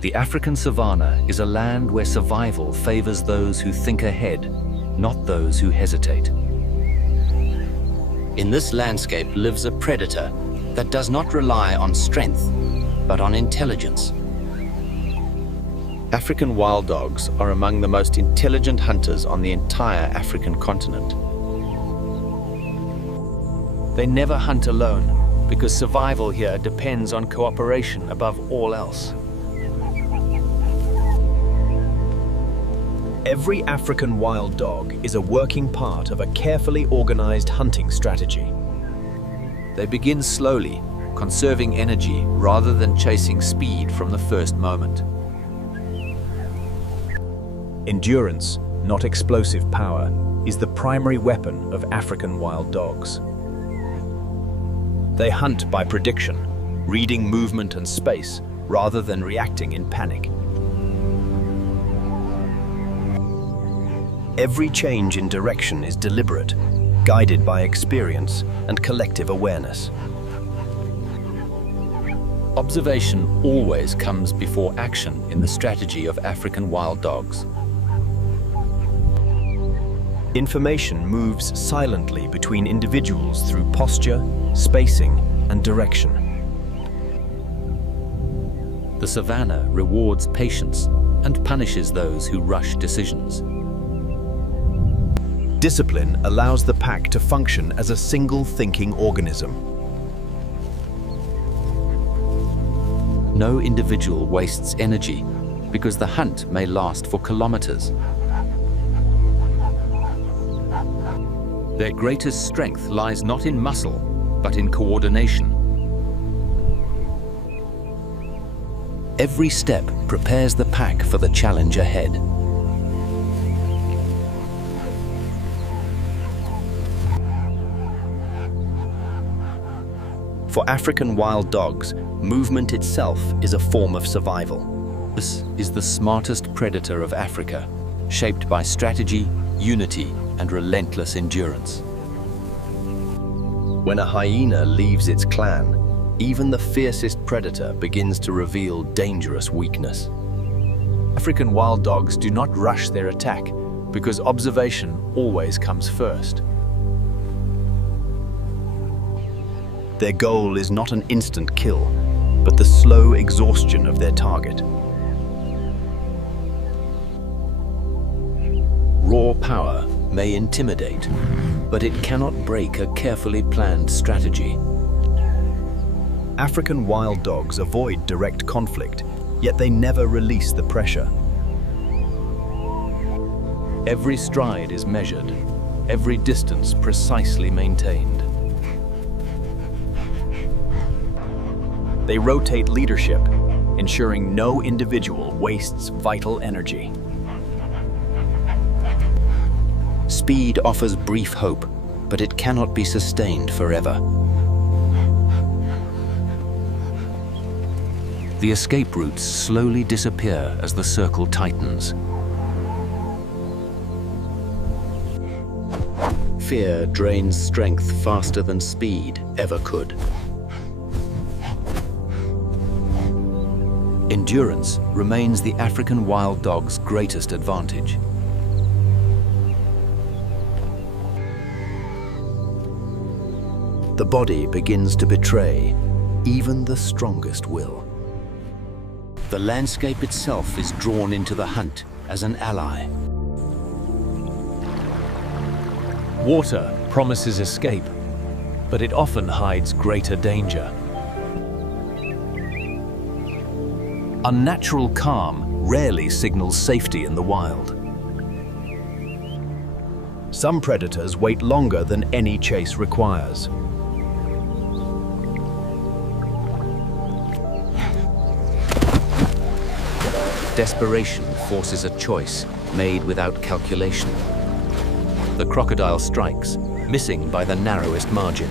The African savanna is a land where survival favors those who think ahead, not those who hesitate. In this landscape lives a predator that does not rely on strength, but on intelligence. African wild dogs are among the most intelligent hunters on the entire African continent. They never hunt alone, because survival here depends on cooperation above all else. Every African wild dog is a working part of a carefully organized hunting strategy. They begin slowly, conserving energy rather than chasing speed from the first moment. Endurance, not explosive power, is the primary weapon of African wild dogs. They hunt by prediction, reading movement and space, rather than reacting in panic. Every change in direction is deliberate, guided by experience and collective awareness. Observation always comes before action in the strategy of African wild dogs. Information moves silently between individuals through posture, spacing, and direction. The savanna rewards patience and punishes those who rush decisions. Discipline allows the pack to function as a single thinking organism. No individual wastes energy because the hunt may last for kilometers. Their greatest strength lies not in muscle, but in coordination. Every step prepares the pack for the challenge ahead. For African wild dogs, movement itself is a form of survival. This is the smartest predator of Africa, shaped by strategy, unity, and relentless endurance. When a hyena leaves its clan, even the fiercest predator begins to reveal dangerous weakness. African wild dogs do not rush their attack because observation always comes first. Their goal is not an instant kill, but the slow exhaustion of their target. Raw power may intimidate, but it cannot break a carefully planned strategy. African wild dogs avoid direct conflict, yet they never release the pressure. Every stride is measured, every distance precisely maintained. They rotate leadership, ensuring no individual wastes vital energy. Speed offers brief hope, but it cannot be sustained forever. The escape routes slowly disappear as the circle tightens. Fear drains strength faster than speed ever could. Endurance remains the African wild dog's greatest advantage. The body begins to betray even the strongest will. The landscape itself is drawn into the hunt as an ally. Water promises escape, but it often hides greater danger. Unnatural calm rarely signals safety in the wild. Some predators wait longer than any chase requires. Desperation forces a choice made without calculation. The crocodile strikes, missing by the narrowest margin.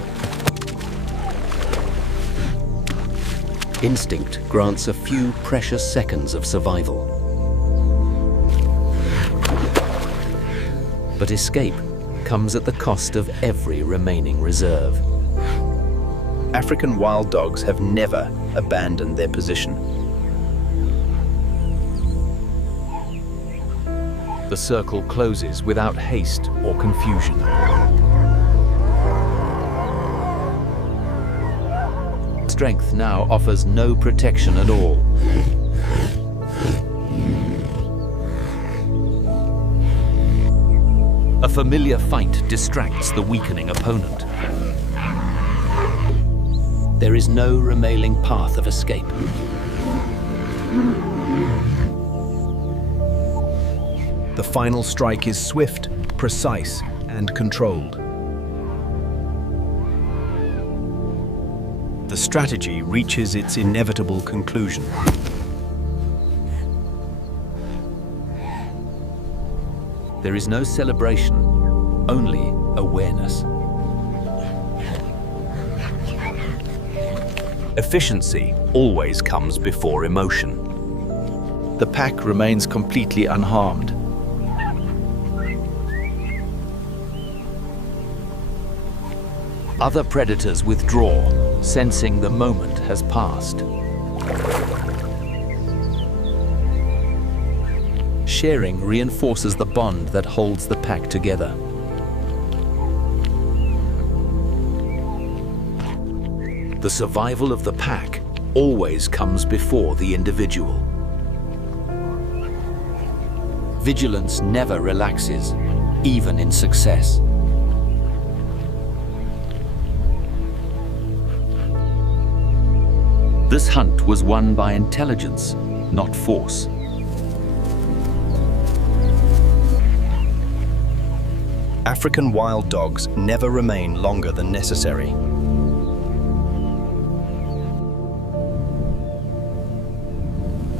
Instinct grants a few precious seconds of survival. But escape comes at the cost of every remaining reserve. African wild dogs have never abandoned their position. The circle closes without haste or confusion. Strength now offers no protection at all. A familiar fight distracts the weakening opponent. There is no remaining path of escape. The final strike is swift, precise, and controlled. The strategy reaches its inevitable conclusion. There is no celebration, only awareness. Efficiency always comes before emotion. The pack remains completely unharmed. Other predators withdraw, sensing the moment has passed. Sharing reinforces the bond that holds the pack together. The survival of the pack always comes before the individual. Vigilance never relaxes, even in success. This hunt was won by intelligence, not force. African wild dogs never remain longer than necessary.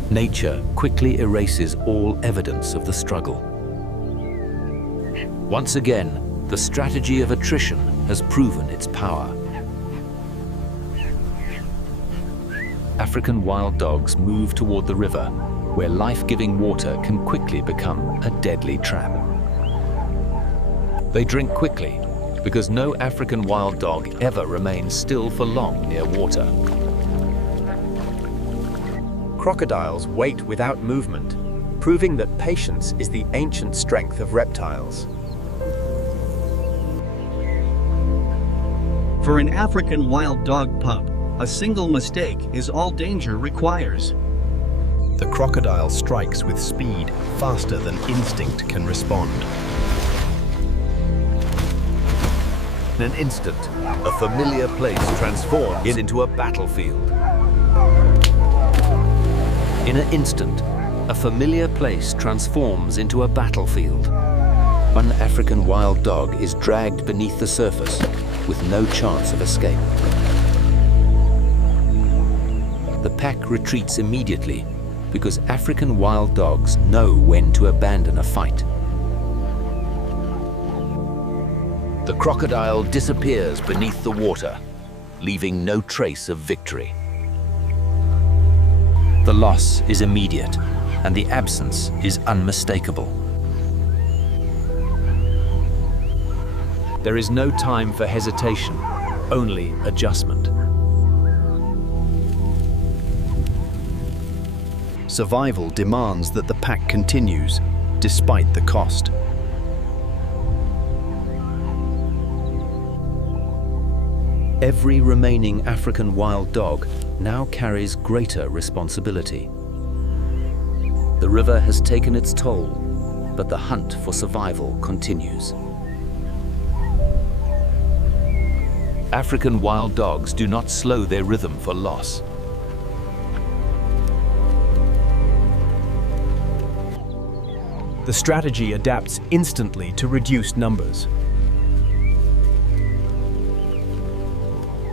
Nature quickly erases all evidence of the struggle. Once again, the strategy of attrition has proven its power. African wild dogs move toward the river, where life-giving water can quickly become a deadly trap. They drink quickly, because no African wild dog ever remains still for long near water. Crocodiles wait without movement, proving that patience is the ancient strength of reptiles. For an African wild dog pup, a single mistake is all danger requires. The crocodile strikes with speed faster than instinct can respond. In an instant, a familiar place transforms into a battlefield. In an instant, a familiar place transforms into a battlefield. One African wild dog is dragged beneath the surface with no chance of escape. The pack retreats immediately because African wild dogs know when to abandon a fight. The crocodile disappears beneath the water, leaving no trace of victory. The loss is immediate, and the absence is unmistakable. There is no time for hesitation, only adjustment. Survival demands that the pack continues, despite the cost. Every remaining African wild dog now carries greater responsibility. The river has taken its toll, but the hunt for survival continues. African wild dogs do not slow their rhythm for loss. The strategy adapts instantly to reduced numbers.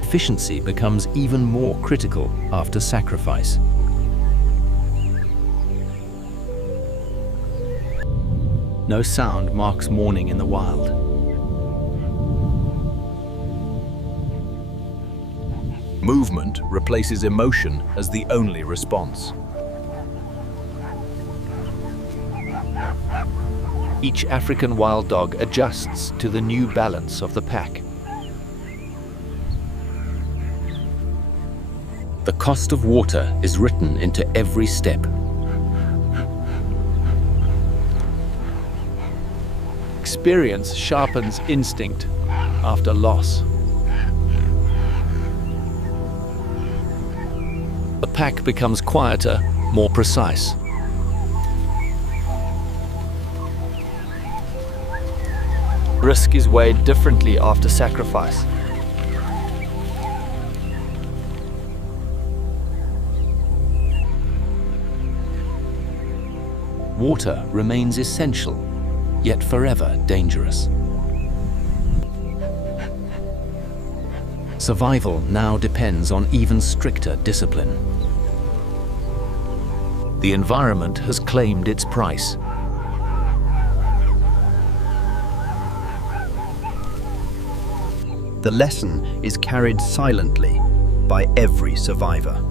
Efficiency becomes even more critical after sacrifice. No sound marks morning in the wild. Movement replaces emotion as the only response. Each African wild dog adjusts to the new balance of the pack. The cost of water is written into every step. Experience sharpens instinct after loss. The pack becomes quieter, more precise. Risk is weighed differently after sacrifice. Water remains essential, yet forever dangerous. Survival now depends on even stricter discipline. The environment has claimed its price. The lesson is carried silently by every survivor.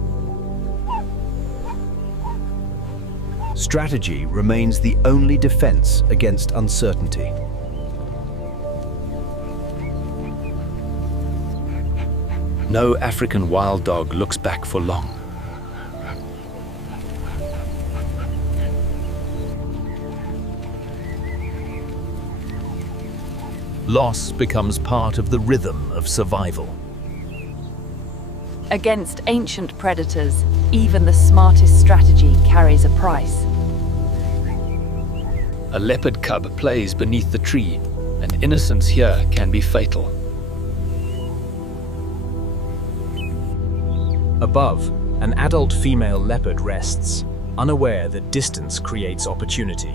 Strategy remains the only defense against uncertainty. No African wild dog looks back for long. Loss becomes part of the rhythm of survival. Against ancient predators, even the smartest strategy carries a price. A leopard cub plays beneath the tree, and innocence here can be fatal. Above, an adult female leopard rests, unaware that distance creates opportunity.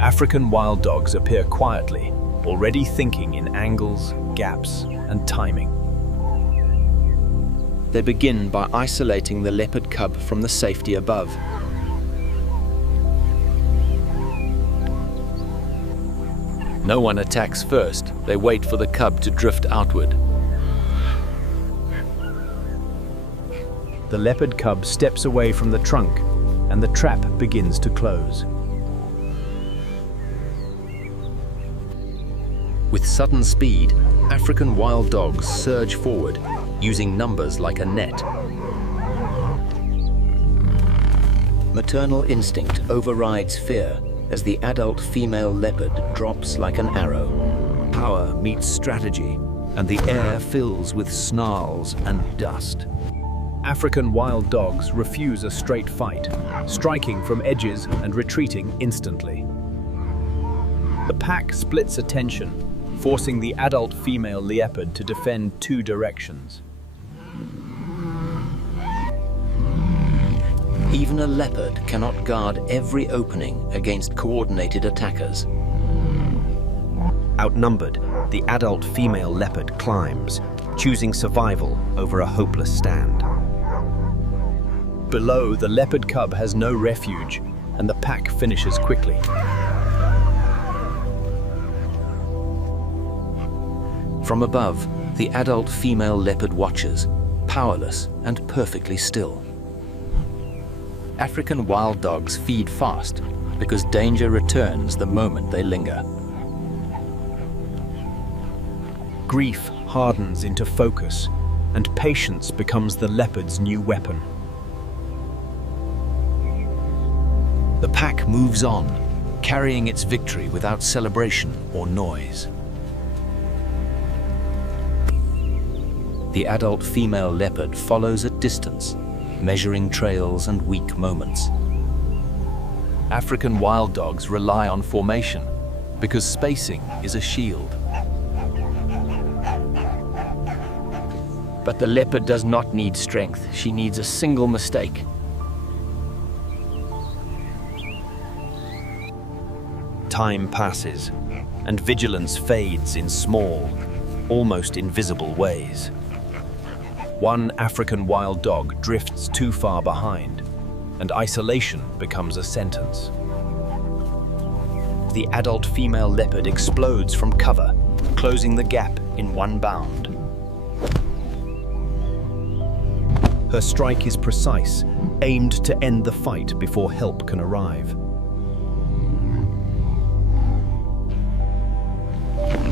African wild dogs appear quietly, already thinking in angles, gaps, and timing. They begin by isolating the leopard cub from the safety above. No one attacks first, they wait for the cub to drift outward. The leopard cub steps away from the trunk, and the trap begins to close. With sudden speed, African wild dogs surge forward, using numbers like a net. Maternal instinct overrides fear as the adult female leopard drops like an arrow. Power meets strategy, and the air fills with snarls and dust. African wild dogs refuse a straight fight, striking from edges and retreating instantly. The pack splits attention, forcing the adult female leopard to defend two directions. Even a leopard cannot guard every opening against coordinated attackers. Outnumbered, the adult female leopard climbs, choosing survival over a hopeless stand. Below, the leopard cub has no refuge, and the pack finishes quickly. From above, the adult female leopard watches, powerless and perfectly still. African wild dogs feed fast because danger returns the moment they linger. Grief hardens into focus, and patience becomes the leopard's new weapon. The pack moves on, carrying its victory without celebration or noise. The adult female leopard follows at distance, measuring trails and weak moments. African wild dogs rely on formation because spacing is a shield. But the leopard does not need strength. She needs a single mistake. Time passes, and vigilance fades in small, almost invisible ways. One African wild dog drifts too far behind, and isolation becomes a sentence. The adult female leopard explodes from cover, closing the gap in one bound. Her strike is precise, aimed to end the fight before help can arrive.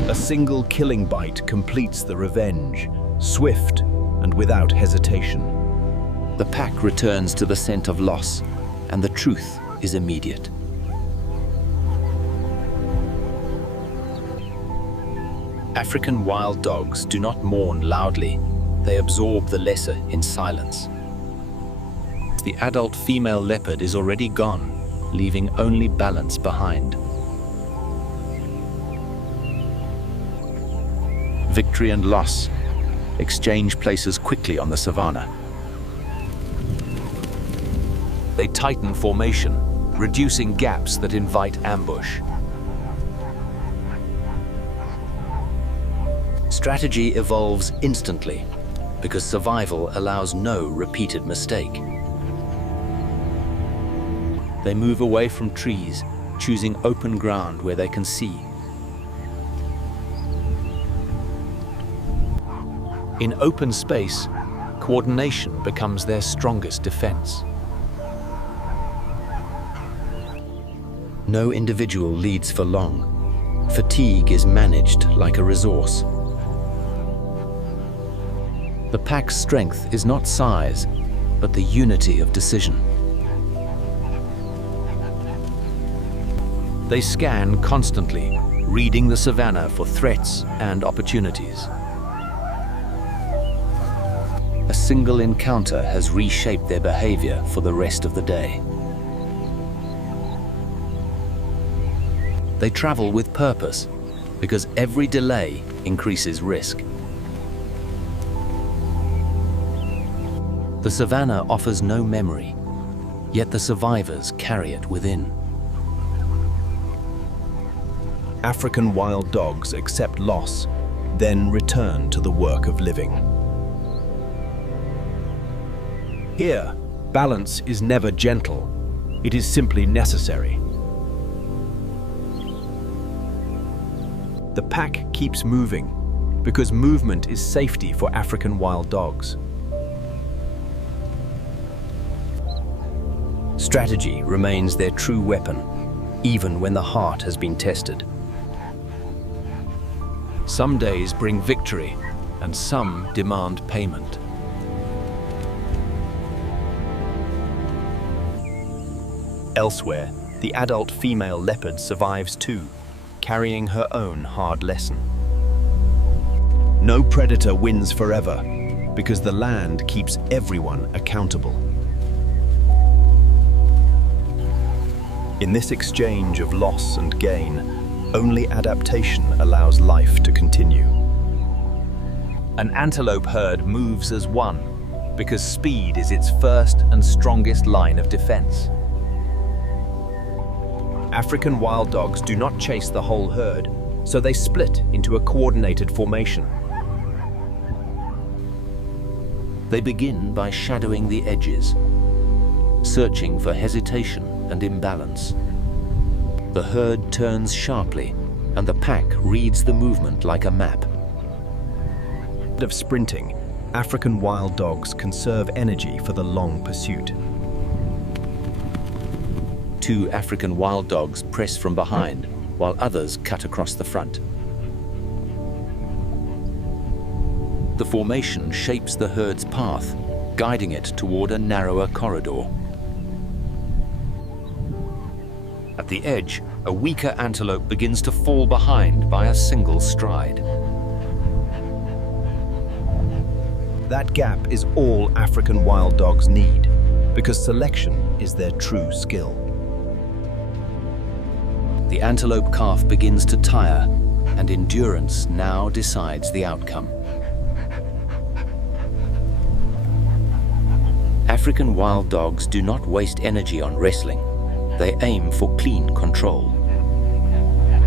A single killing bite completes the revenge, swift and without hesitation. The pack returns to the scent of loss, and the truth is immediate. African wild dogs do not mourn loudly. They absorb the lesser in silence. The adult female leopard is already gone, leaving only balance behind. Victory and loss exchange places quickly on the savanna. They tighten formation, reducing gaps that invite ambush. Strategy evolves instantly because survival allows no repeated mistake. They move away from trees, choosing open ground where they can see. In open space, coordination becomes their strongest defense. No individual leads for long. Fatigue is managed like a resource. The pack's strength is not size, but the unity of decision. They scan constantly, reading the savanna for threats and opportunities. A single encounter has reshaped their behavior for the rest of the day. They travel with purpose because every delay increases risk. The savanna offers no memory, yet the survivors carry it within. African wild dogs accept loss, then return to the work of living. Here, balance is never gentle. It is simply necessary. The pack keeps moving because movement is safety for African wild dogs. Strategy remains their true weapon, even when the heart has been tested. Some days bring victory, and some demand payment. Elsewhere, the adult female leopard survives too, carrying her own hard lesson. No predator wins forever, because the land keeps everyone accountable. In this exchange of loss and gain, only adaptation allows life to continue. An antelope herd moves as one because speed is its first and strongest line of defense. African wild dogs do not chase the whole herd, so they split into a coordinated formation. They begin by shadowing the edges, searching for hesitation and imbalance. The herd turns sharply, and the pack reads the movement like a map. Instead of sprinting, African wild dogs conserve energy for the long pursuit. Two African wild dogs press from behind, while others cut across the front. The formation shapes the herd's path, guiding it toward a narrower corridor. At the edge, a weaker antelope begins to fall behind by a single stride. That gap is all African wild dogs need, because selection is their true skill. The antelope calf begins to tire, and endurance now decides the outcome. African wild dogs do not waste energy on wrestling. They aim for clean control.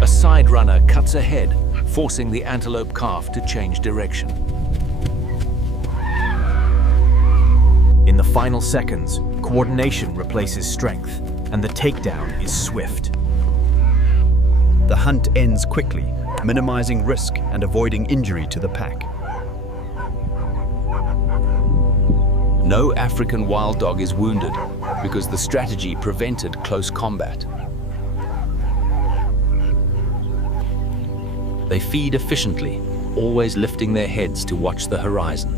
A side runner cuts ahead, forcing the antelope calf to change direction. In the final seconds, coordination replaces strength, and the takedown is swift. The hunt ends quickly, minimizing risk and avoiding injury to the pack. No African wild dog is wounded because the strategy prevented close combat. They feed efficiently, always lifting their heads to watch the horizon.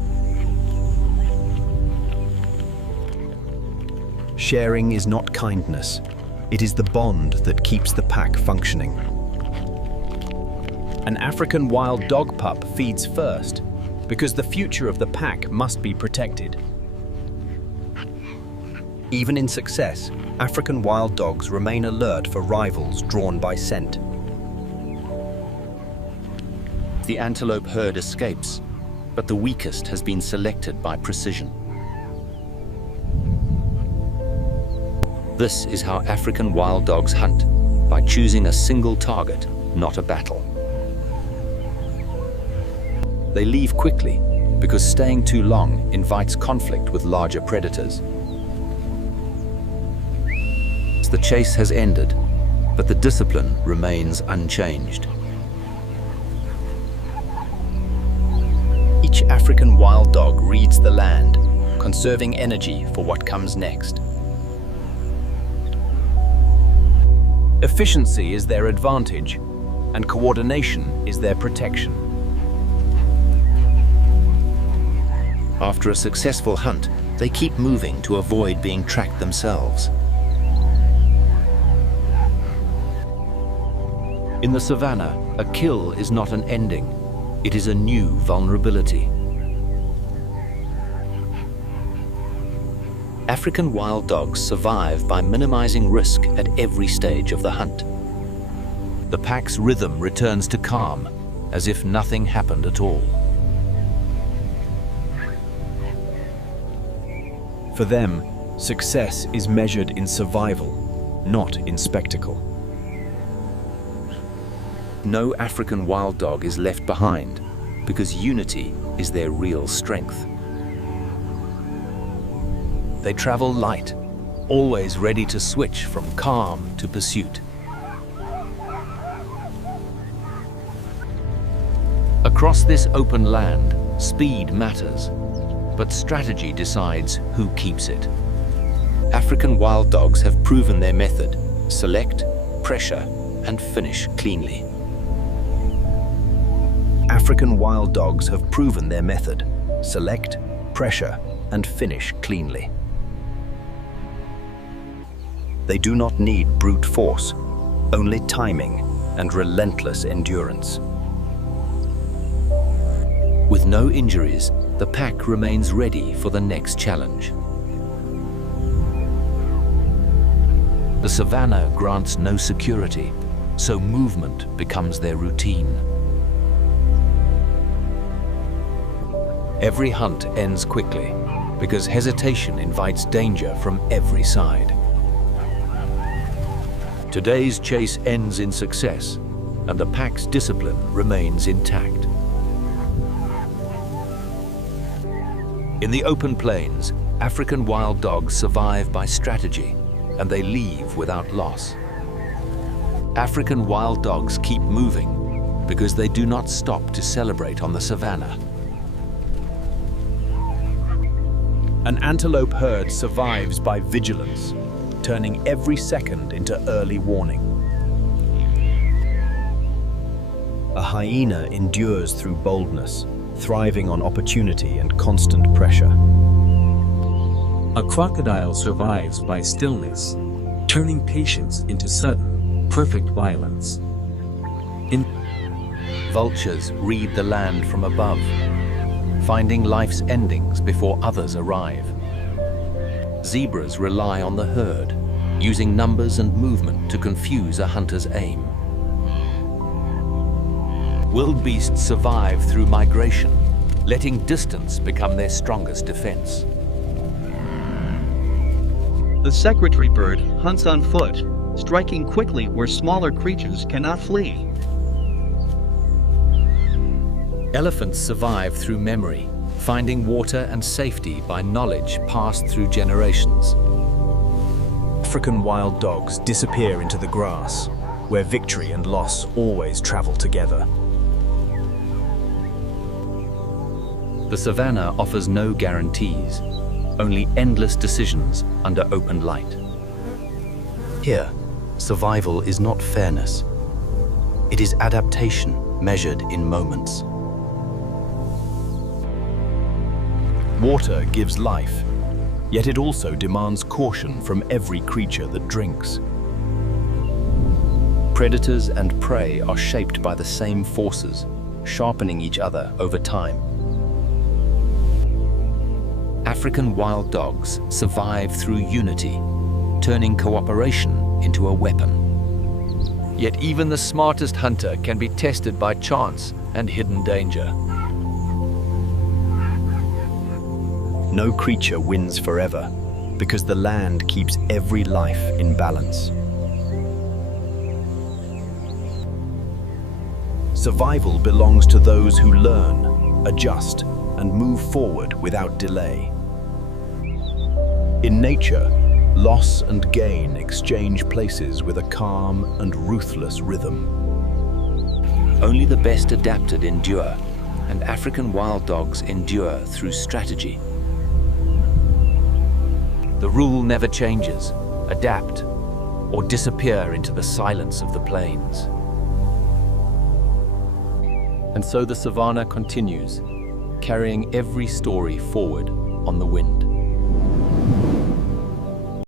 Sharing is not kindness. It is the bond that keeps the pack functioning. An African wild dog pup feeds first because the future of the pack must be protected. Even in success, African wild dogs remain alert for rivals drawn by scent. The antelope herd escapes, but the weakest has been selected by precision. This is how African wild dogs hunt, by choosing a single target, not a battle. They leave quickly because staying too long invites conflict with larger predators. The chase has ended, but the discipline remains unchanged. Each African wild dog reads the land, conserving energy for what comes next. Efficiency is their advantage, and coordination is their protection. After a successful hunt, they keep moving to avoid being tracked themselves. In the savannah, a kill is not an ending. It is a new vulnerability. African wild dogs survive by minimizing risk at every stage of the hunt. The pack's rhythm returns to calm, as if nothing happened at all. For them, success is measured in survival, not in spectacle. No African wild dog is left behind because unity is their real strength. They travel light, always ready to switch from calm to pursuit. Across this open land, speed matters, but strategy decides who keeps it. African wild dogs have proven their method: select, pressure, and finish cleanly. African wild dogs have proven their method: select, pressure, and finish cleanly. They do not need brute force, only timing and relentless endurance. With no injuries, the pack remains ready for the next challenge. The savannah grants no security, so movement becomes their routine. Every hunt ends quickly because hesitation invites danger from every side. Today's chase ends in success, and the pack's discipline remains intact. In the open plains, African wild dogs survive by strategy, and they leave without loss. African wild dogs keep moving because they do not stop to celebrate on the savannah. An antelope herd survives by vigilance, turning every second into early warning. A hyena endures through boldness, thriving on opportunity and constant pressure. A crocodile survives by stillness, turning patience into sudden, perfect violence. Vultures read the land from above, finding life's endings before others arrive. Zebras rely on the herd, using numbers and movement to confuse a hunter's aim. Wildebeests survive through migration, letting distance become their strongest defense. The secretary bird hunts on foot, striking quickly where smaller creatures cannot flee. Elephants survive through memory, finding water and safety by knowledge passed through generations. African wild dogs disappear into the grass, where victory and loss always travel together. The savannah offers no guarantees, only endless decisions under open light. Here, survival is not fairness. It is adaptation measured in moments. Water gives life, yet it also demands caution from every creature that drinks. Predators and prey are shaped by the same forces, sharpening each other over time. African wild dogs survive through unity, turning cooperation into a weapon. Yet even the smartest hunter can be tested by chance and hidden danger. No creature wins forever, because the land keeps every life in balance. Survival belongs to those who learn, adjust, and move forward without delay. In nature, loss and gain exchange places with a calm and ruthless rhythm. Only the best adapted endure, and African wild dogs endure through strategy. The rule never changes: adapt or disappear into the silence of the plains. And so the Savanna continues, carrying every story forward on the wind.